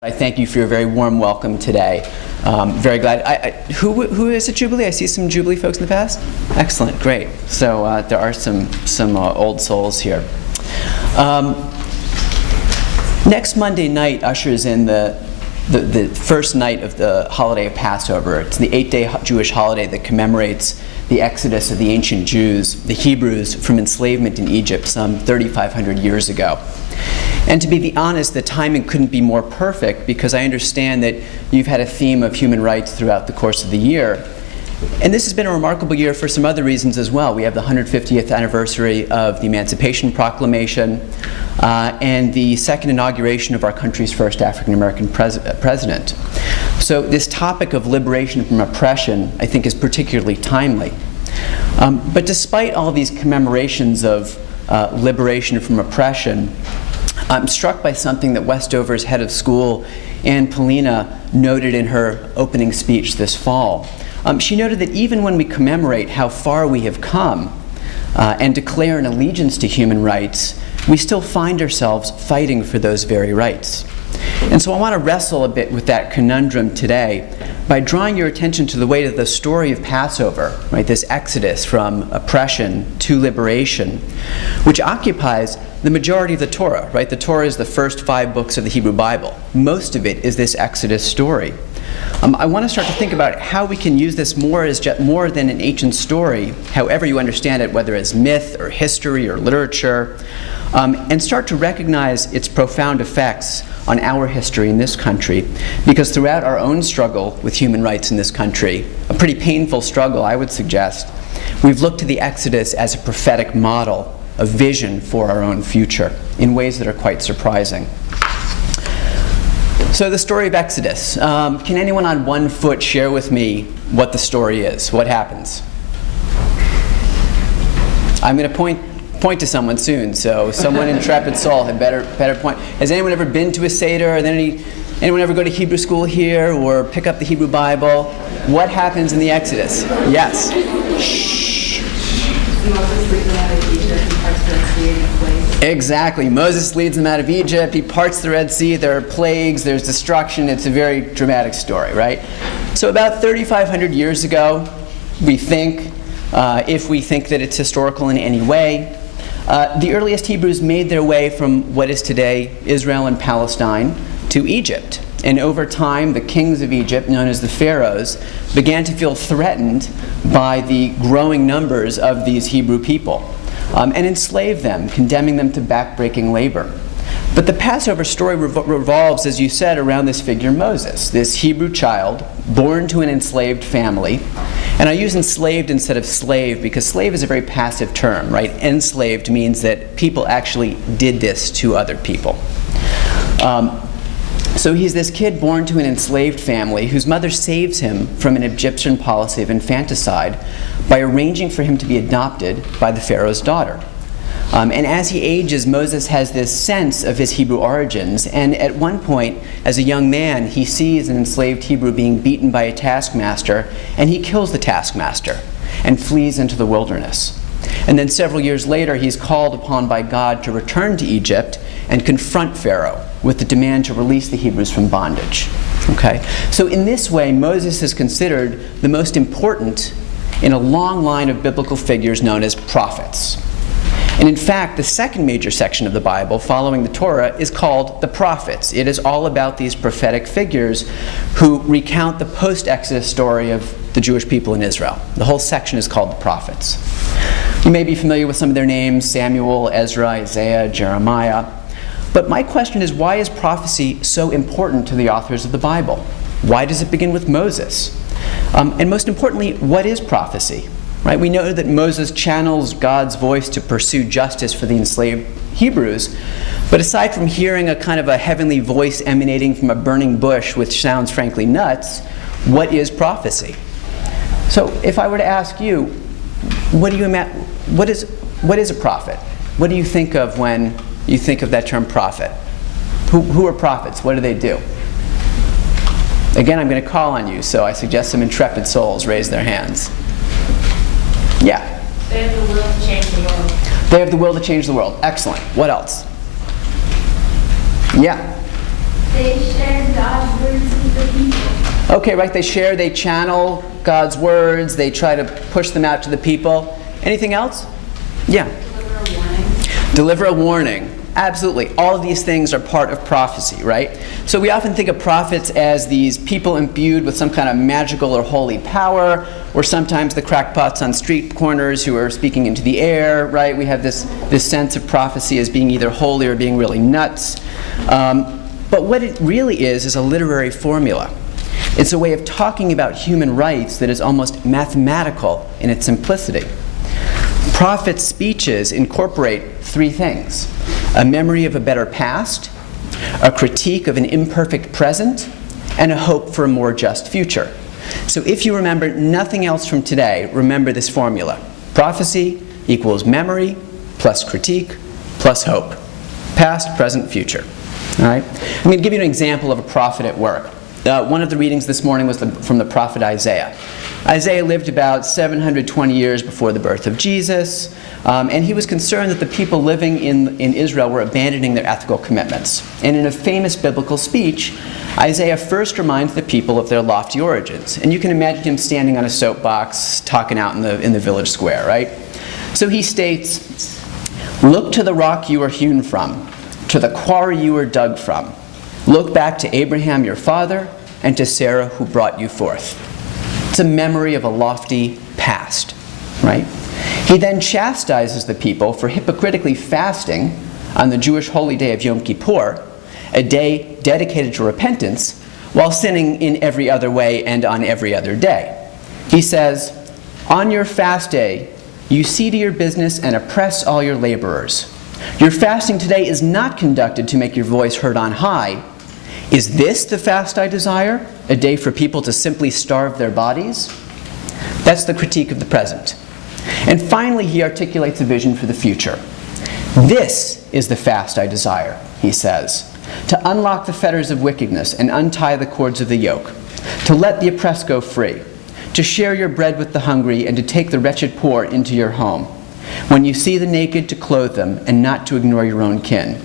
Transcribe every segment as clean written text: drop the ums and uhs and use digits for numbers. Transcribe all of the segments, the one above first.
I thank you for your very warm welcome today. Very glad. Who is at Jubilee? I see some Jubilee folks in the past. Excellent, great. So there are some old souls here. Next Monday night ushers in the first night of the holiday of Passover. It's the 8-day Jewish holiday that commemorates the exodus of the ancient Jews, the Hebrews, from enslavement in Egypt some 3,500 years ago. And to be honest, the timing couldn't be more perfect because I understand that you've had a theme of human rights throughout the course of the year. And this has been a remarkable year for some other reasons as well. We have the 150th anniversary of the Emancipation Proclamation and the second inauguration of our country's first African-American president. So this topic of liberation from oppression, I think, is particularly timely. But despite all these commemorations of liberation from oppression, I'm struck by something that Westover's head of school, Ann Polina, noted in her opening speech this fall. She noted that even when we commemorate how far we have come and declare an allegiance to human rights, we still find ourselves fighting for those very rights. And so I want to wrestle a bit with that conundrum today by drawing your attention to the way that the story of Passover, right, this exodus from oppression to liberation, which occupies the majority of the Torah, right? The Torah is the first 5 books of the Hebrew Bible. Most of it is this Exodus story. I want to start to think about how we can use this more than an ancient story, however you understand it, whether it's myth or history or literature, and start to recognize its profound effects on our history in this country, because throughout our own struggle with human rights in this country, a pretty painful struggle, I would suggest, we've looked to the Exodus as a prophetic model, a vision for our own future, in ways that are quite surprising. So the story of Exodus. Can anyone on one foot share with me what the story is? What happens? I'm going to point to someone soon, so someone intrepid soul had better point. Has anyone ever been to a Seder? Or anyone ever go to Hebrew school here or pick up the Hebrew Bible? What happens in the Exodus? Yes. Shh. Moses leads them out of Egypt, he parts the Red Sea and the plagues. Exactly. Moses leads them out of Egypt, he parts the Red Sea, there are plagues, there's destruction. It's a very dramatic story, right? So about 3,500 years ago, we think, if we think that it's historical in any way, the earliest Hebrews made their way from what is today Israel and Palestine to Egypt. And over time, the kings of Egypt, known as the pharaohs, began to feel threatened by the growing numbers of these Hebrew people and enslaved them, condemning them to backbreaking labor. But the Passover story revolves, as you said, around this figure Moses, this Hebrew child born to an enslaved family. And I use enslaved instead of slave because slave is a very passive term, right? Enslaved means that people actually did this to other people. So he's this kid born to an enslaved family whose mother saves him from an Egyptian policy of infanticide by arranging for him to be adopted by the Pharaoh's daughter. And as he ages, Moses has this sense of his Hebrew origins, and at one point, as a young man, he sees an enslaved Hebrew being beaten by a taskmaster, and he kills the taskmaster and flees into the wilderness. And then several years later, he's called upon by God to return to Egypt and confront Pharaoh with the demand to release the Hebrews from bondage. Okay? So in this way, Moses is considered the most important in a long line of biblical figures known as prophets. And in fact, the second major section of the Bible, following the Torah, is called the prophets. It is all about these prophetic figures who recount the post-Exodus story of the Jewish people in Israel. The whole section is called the prophets. You may be familiar with some of their names: Samuel, Ezra, Isaiah, Jeremiah. But my question is, why is prophecy so important to the authors of the Bible? Why does it begin with Moses? And most importantly, what is prophecy? Right? We know that Moses channels God's voice to pursue justice for the enslaved Hebrews, but aside from hearing a kind of a heavenly voice emanating from a burning bush, which sounds frankly nuts, what is prophecy? So if I were to ask you, what is a prophet? What do you think of when you think of that term prophet? Who are prophets? What do they do? Again, I'm going to call on you, so I suggest some intrepid souls raise their hands. Yeah? They have the will to change the world. They have the will to change the world. Excellent. What else? Yeah? They They share God's words with the people. Okay, right, they channel God's words, they try to push them out to the people. Anything else? Yeah. Deliver a warning. Deliver a warning. Absolutely. All of these things are part of prophecy, right? So we often think of prophets as these people imbued with some kind of magical or holy power, or sometimes the crackpots on street corners who are speaking into the air, right? We have this sense of prophecy as being either holy or being really nuts. But what it really is a literary formula. It's a way of talking about human rights that is almost mathematical in its simplicity. Prophets' speeches incorporate three things: a memory of a better past, a critique of an imperfect present, and a hope for a more just future. So if you remember nothing else from today, remember this formula. Prophecy equals memory plus critique plus hope. Past, present, future. All right? I'm going to give you an example of a prophet at work. One of the readings this morning was from the prophet Isaiah. Isaiah lived about 720 years before the birth of Jesus, and he was concerned that the people living in Israel were abandoning their ethical commitments. And in a famous biblical speech, Isaiah first reminds the people of their lofty origins. And you can imagine him standing on a soapbox, talking out in the village square, right? So he states, "Look to the rock you were hewn from, to the quarry you were dug from. Look back to Abraham your father, and to Sarah who brought you forth." It's a memory of a lofty past, right? He then chastises the people for hypocritically fasting on the Jewish holy day of Yom Kippur, a day dedicated to repentance, while sinning in every other way and on every other day. He says, "On your fast day, you see to your business and oppress all your laborers. Your fasting today is not conducted to make your voice heard on high. Is this the fast I desire? A day for people to simply starve their bodies?" That's the critique of the present. And finally, he articulates a vision for the future. "This is the fast I desire," he says, "to unlock the fetters of wickedness and untie the cords of the yoke, to let the oppressed go free, to share your bread with the hungry, and to take the wretched poor into your home. When you see the naked, to clothe them, and not to ignore your own kin.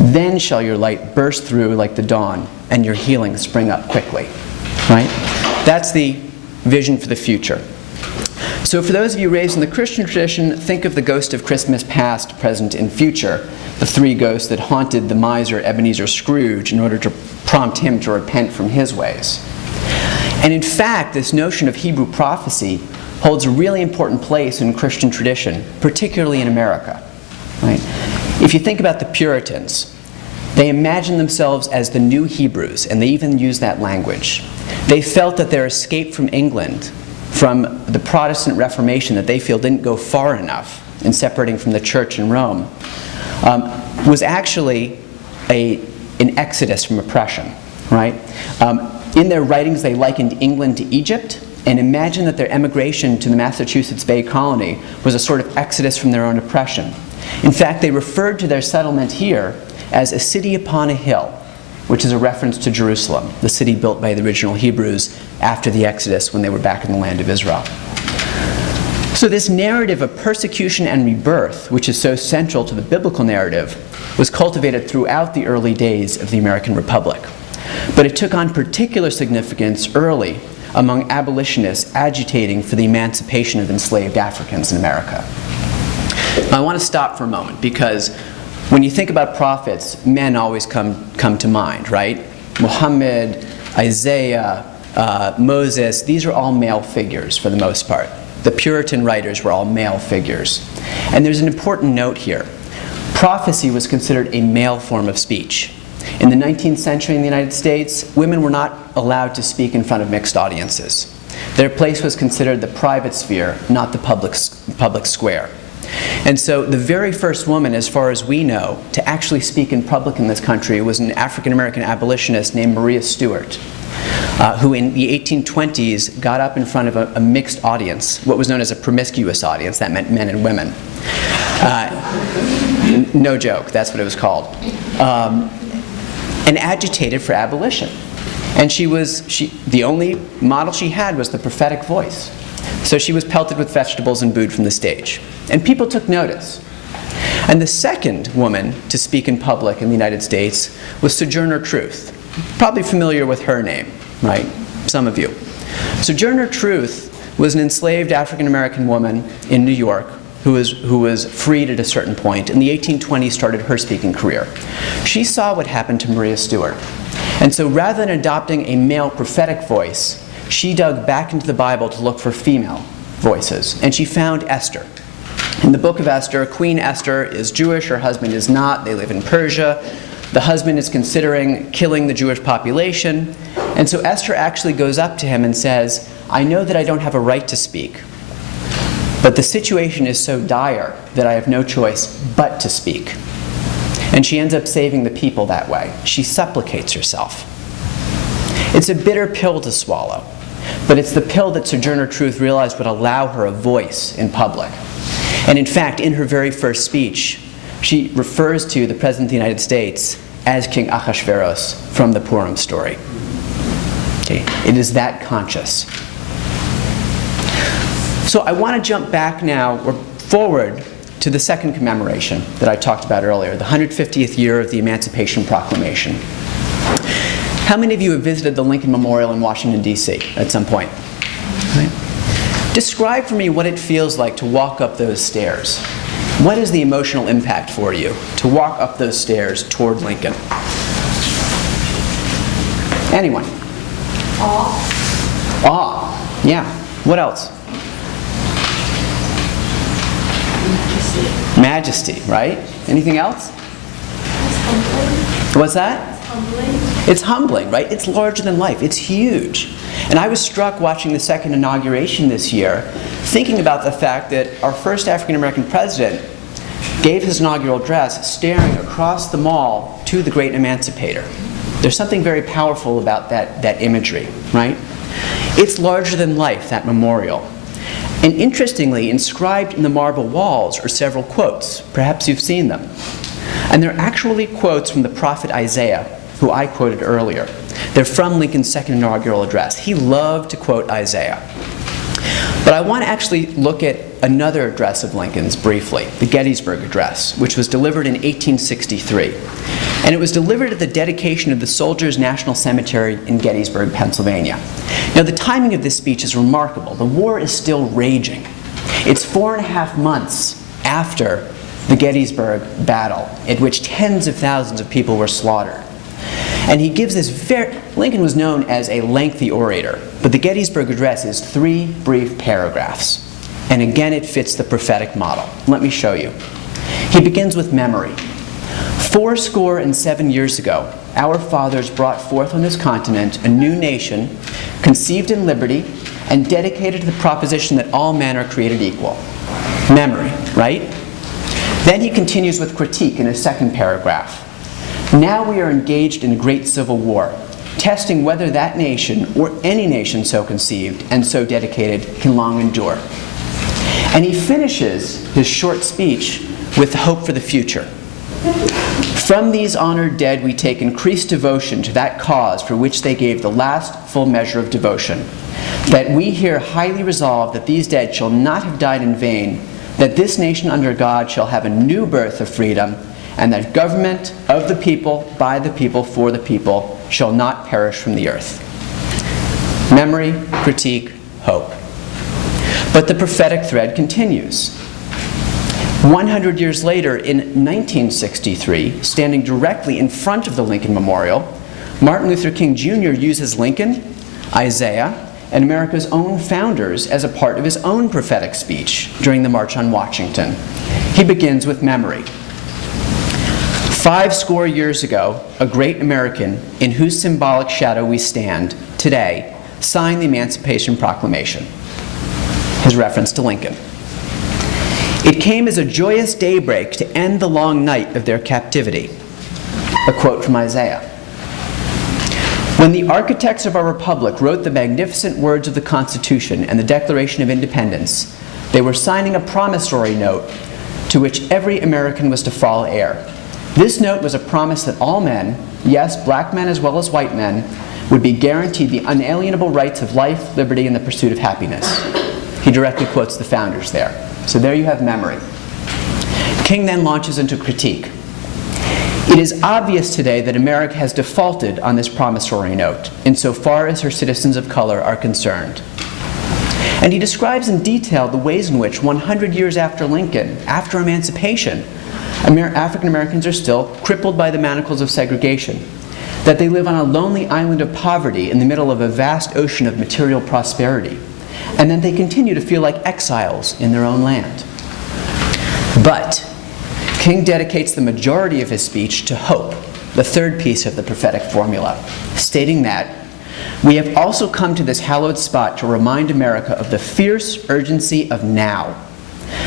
Then shall your light burst through like the dawn, and your healing spring up quickly." Right? That's the vision for the future. So for those of you raised in the Christian tradition, think of the ghost of Christmas past, present, and future, the three ghosts that haunted the miser Ebenezer Scrooge in order to prompt him to repent from his ways. And in fact, this notion of Hebrew prophecy holds a really important place in Christian tradition, particularly in America. Right? If you think about the Puritans, they imagined themselves as the new Hebrews, and they even used that language. They felt that their escape from England, from the Protestant Reformation that they feel didn't go far enough in separating from the church in Rome, was actually an exodus from oppression. Right? In their writings, they likened England to Egypt, and imagined that their emigration to the Massachusetts Bay Colony was a sort of exodus from their own oppression. In fact, they referred to their settlement here as a city upon a hill, which is a reference to Jerusalem, the city built by the original Hebrews after the Exodus when they were back in the land of Israel. So this narrative of persecution and rebirth, which is so central to the biblical narrative, was cultivated throughout the early days of the American Republic. But it took on particular significance early among abolitionists agitating for the emancipation of enslaved Africans in America. Now, I want to stop for a moment because when you think about prophets, men always come to mind, right? Muhammad, Isaiah, Moses, these are all male figures for the most part. The Puritan writers were all male figures. And there's an important note here. Prophecy was considered a male form of speech. In the 19th century in the United States, women were not allowed to speak in front of mixed audiences. Their place was considered the private sphere, not the public square. And so the very first woman, as far as we know, to actually speak in public in this country was an African-American abolitionist named Maria Stewart, who in the 1820s got up in front of a mixed audience, what was known as a promiscuous audience. That meant men and women. No joke, that's what it was called. And agitated for abolition. And the only model she had was the prophetic voice. So she was pelted with vegetables and booed from the stage. And people took notice. And the second woman to speak in public in the United States was Sojourner Truth. Probably familiar with her name, right? Some of you. Sojourner Truth was an enslaved African-American woman in New York who was freed at a certain point. In the 1820s started her speaking career. She saw what happened to Maria Stewart. And so rather than adopting a male prophetic voice, she dug back into the Bible to look for female voices. And she found Esther. In the book of Esther, Queen Esther is Jewish, her husband is not, they live in Persia. The husband is considering killing the Jewish population. And so Esther actually goes up to him and says, I know that I don't have a right to speak, but the situation is so dire that I have no choice but to speak. And she ends up saving the people that way. She supplicates herself. It's a bitter pill to swallow, but it's the pill that Sojourner Truth realized would allow her a voice in public. And in fact, in her very first speech, she refers to the President of the United States as King Ahasuerus from the Purim story. Okay. It is that conscious. So I want to jump back now, or forward, to the second commemoration that I talked about earlier, the 150th year of the Emancipation Proclamation. How many of you have visited the Lincoln Memorial in Washington, D.C. at some point? Right. Describe for me what it feels like to walk up those stairs. What is the emotional impact for you to walk up those stairs toward Lincoln? Anyone? Awe. Awe. Yeah. What else? Majesty. Majesty, right? Anything else? It's humbling. What's that? It's humbling. It's humbling, right? It's larger than life. It's huge. And I was struck watching the second inauguration this year, thinking about the fact that our first African-American president gave his inaugural address staring across the mall to the great emancipator. There's something very powerful about that imagery, right? It's larger than life, that memorial. And interestingly, inscribed in the marble walls are several quotes. Perhaps you've seen them. And they're actually quotes from the prophet Isaiah, who I quoted earlier. They're from Lincoln's second inaugural address. He loved to quote Isaiah. But I want to actually look at another address of Lincoln's briefly, the Gettysburg Address, which was delivered in 1863. And it was delivered at the dedication of the Soldiers' National Cemetery in Gettysburg, Pennsylvania. Now, the timing of this speech is remarkable. The war is still raging. It's 4.5 months after the Gettysburg battle, in which tens of thousands of people were slaughtered. And he gives this Lincoln was known as a lengthy orator, but the Gettysburg Address is 3 brief paragraphs. And again, it fits the prophetic model. Let me show you. He begins with memory. 407 years ago, our fathers brought forth on this continent a new nation, conceived in liberty, and dedicated to the proposition that all men are created equal. Memory, right? Then he continues with critique in his second paragraph. Now we are engaged in a great civil war, testing whether that nation, or any nation so conceived and so dedicated, can long endure. And he finishes his short speech with hope for the future. From these honored dead we take increased devotion to that cause for which they gave the last full measure of devotion, that we here highly resolve that these dead shall not have died in vain, that this nation under God shall have a new birth of freedom, and that government of the people, by the people, for the people, shall not perish from the earth. Memory, critique, hope. But the prophetic thread continues. 100 years later, in 1963, standing directly in front of the Lincoln Memorial, Martin Luther King Jr. uses Lincoln, Isaiah, and America's own founders as a part of his own prophetic speech during the March on Washington. He begins with memory. 50 years ago, a great American, in whose symbolic shadow we stand today, signed the Emancipation Proclamation. His reference to Lincoln. It came as a joyous daybreak to end the long night of their captivity. A quote from Isaiah. When the architects of our republic wrote the magnificent words of the Constitution and the Declaration of Independence, they were signing a promissory note to which every American was to fall heir. This note was a promise that all men, yes, black men as well as white men, would be guaranteed the unalienable rights of life, liberty, and the pursuit of happiness. He directly quotes the founders there. So there you have memory. King then launches into critique. It is obvious today that America has defaulted on this promissory note insofar as her citizens of color are concerned. And he describes in detail the ways in which 100 years after Lincoln, after emancipation, African Americans are still crippled by the manacles of segregation, that they live on a lonely island of poverty in the middle of a vast ocean of material prosperity, and that they continue to feel like exiles in their own land. But King dedicates the majority of his speech to hope, the third piece of the prophetic formula, stating that we have also come to this hallowed spot to remind America of the fierce urgency of now.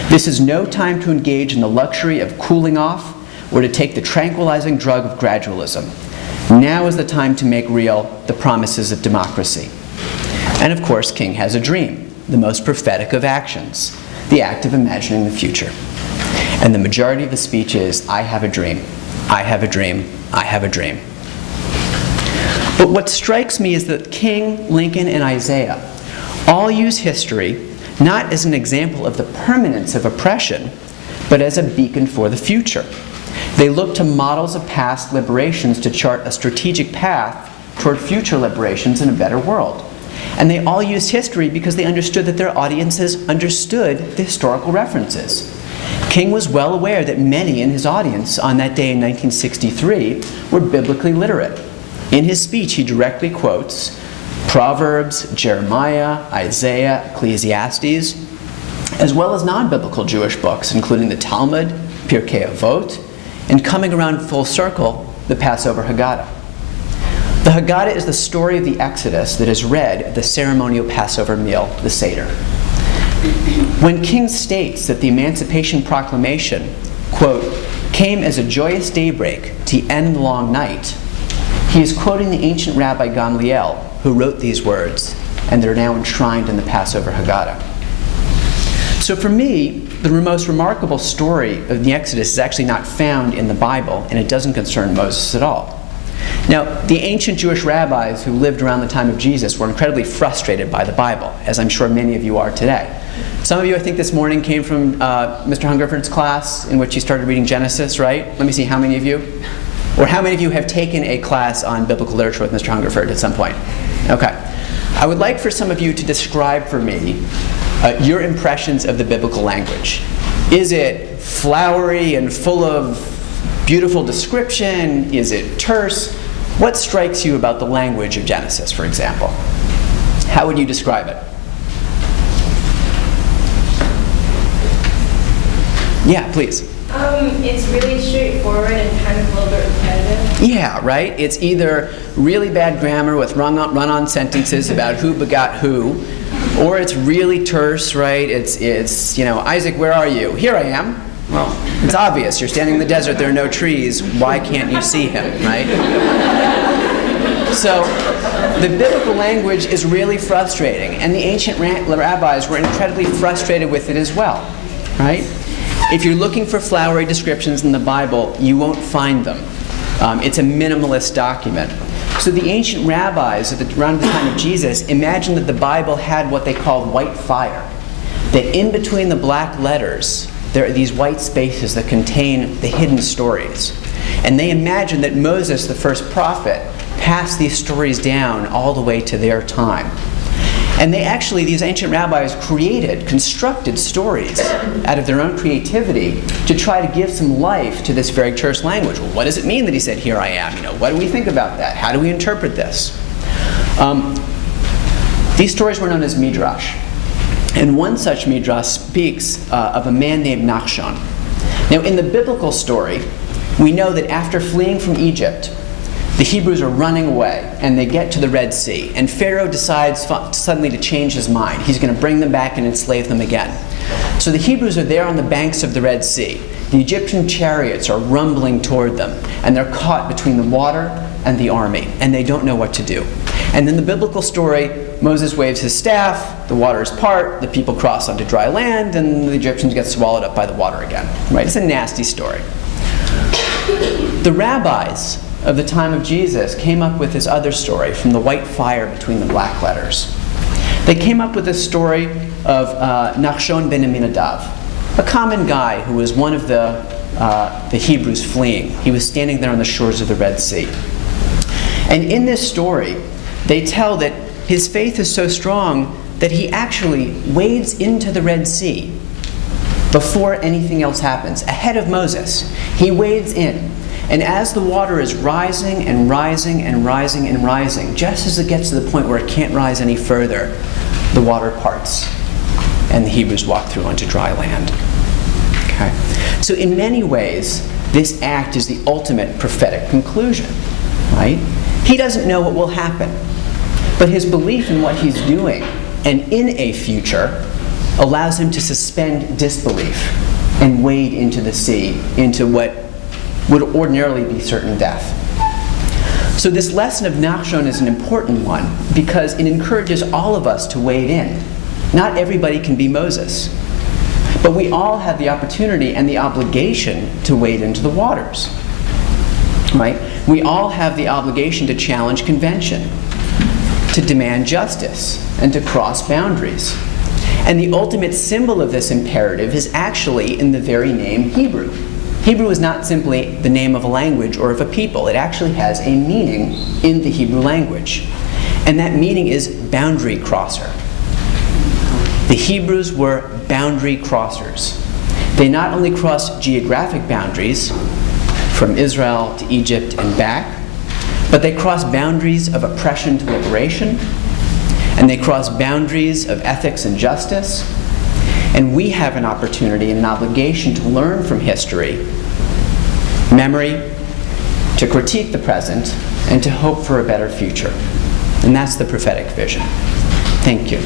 This is no time to engage in the luxury of cooling off or to take the tranquilizing drug of gradualism. Now is the time to make real the promises of democracy. And of course, King has a dream, the most prophetic of actions, the act of imagining the future. And the majority of the speech is, I have a dream, I have a dream, I have a dream. But what strikes me is that King, Lincoln, and Isaiah all use history not as an example of the permanence of oppression, but as a beacon for the future. They look to models of past liberations to chart a strategic path toward future liberations in a better world. And they all used history because they understood that their audiences understood the historical references. King was well aware that many in his audience on that day in 1963 were biblically literate. In his speech, he directly quotes Proverbs, Jeremiah, Isaiah, Ecclesiastes, as well as non-biblical Jewish books, including the Talmud, Pirkei Avot, and coming around full circle, the Passover Haggadah. The Haggadah is the story of the Exodus that is read at the ceremonial Passover meal, the Seder. When King states that the Emancipation Proclamation, quote, came as a joyous daybreak to end the long night, he is quoting the ancient Rabbi Gamliel, who wrote these words, and they're now enshrined in the Passover Haggadah. So for me, the most remarkable story of the Exodus is actually not found in the Bible, and it doesn't concern Moses at all. Now, the ancient Jewish rabbis who lived around the time of Jesus were incredibly frustrated by the Bible, as I'm sure many of you are today. Some of you, I think, this morning came from Mr. Hungerford's class in which he started reading Genesis, right? Let me see, how many of you? Or how many of you have taken a class on biblical literature with Mr. Hungerford at some point? Okay. I would like for some of you to describe for me your impressions of the biblical language. Is it flowery and full of beautiful description? Is it terse? What strikes you about the language of Genesis, for example? How would you describe it? Yeah, please. It's really straightforward and kind of a little bit repetitive. Yeah, right? It's either really bad grammar with run-on sentences about who begot who, or it's really terse, right? It's Isaac, where are you? Here I am. Well, it's obvious. You're standing in the desert, there are no trees. Why can't you see him, right? So the biblical language is really frustrating, and the ancient rabbis were incredibly frustrated with it as well, right? If you're looking for flowery descriptions in the Bible, you won't find them. It's a minimalist document. So the ancient rabbis around the time of Jesus imagined that the Bible had what they called white fire, that in between the black letters, there are these white spaces that contain the hidden stories. And they imagined that Moses, the first prophet, passed these stories down all the way to their time. And these ancient rabbis constructed stories out of their own creativity to try to give some life to this very terse language. Well, what does it mean that he said, here I am? What do we think about that? How do we interpret this? These stories were known as Midrash. And one such Midrash speaks of a man named Nachshon. Now, in the biblical story, we know that after fleeing from Egypt, the Hebrews are running away, and they get to the Red Sea. And Pharaoh decides suddenly to change his mind. He's going to bring them back and enslave them again. So the Hebrews are there on the banks of the Red Sea. The Egyptian chariots are rumbling toward them, and they're caught between the water and the army, and they don't know what to do. And in the biblical story, Moses waves his staff, the waters part, the people cross onto dry land, and the Egyptians get swallowed up by the water again. Right? It's a nasty story. The rabbis of the time of Jesus came up with this other story from the white fire between the black letters. They came up with this story of Nachshon ben Aminadav, a common guy who was one of the the Hebrews fleeing. He was standing there on the shores of the Red Sea. And in this story, they tell that his faith is so strong that he actually wades into the Red Sea before anything else happens, ahead of Moses. He wades in. And as the water is rising and rising and rising and rising, just as it gets to the point where it can't rise any further, the water parts and the Hebrews walk through onto dry land. Okay? So in many ways, this act is the ultimate prophetic conclusion, right? He doesn't know what will happen, but his belief in what he's doing and in a future allows him to suspend disbelief and wade into the sea, into what would ordinarily be certain death. So this lesson of Nachshon is an important one because it encourages all of us to wade in. Not everybody can be Moses, but we all have the opportunity and the obligation to wade into the waters, right? We all have the obligation to challenge convention, to demand justice, and to cross boundaries. And the ultimate symbol of this imperative is actually in the very name Hebrew. Hebrew is not simply the name of a language or of a people. It actually has a meaning in the Hebrew language. And that meaning is boundary crosser. The Hebrews were boundary crossers. They not only crossed geographic boundaries from Israel to Egypt and back, but they crossed boundaries of oppression to liberation, and they crossed boundaries of ethics and justice. And we have an opportunity and an obligation to learn from history, memory, to critique the present, and to hope for a better future. And that's the prophetic vision. Thank you.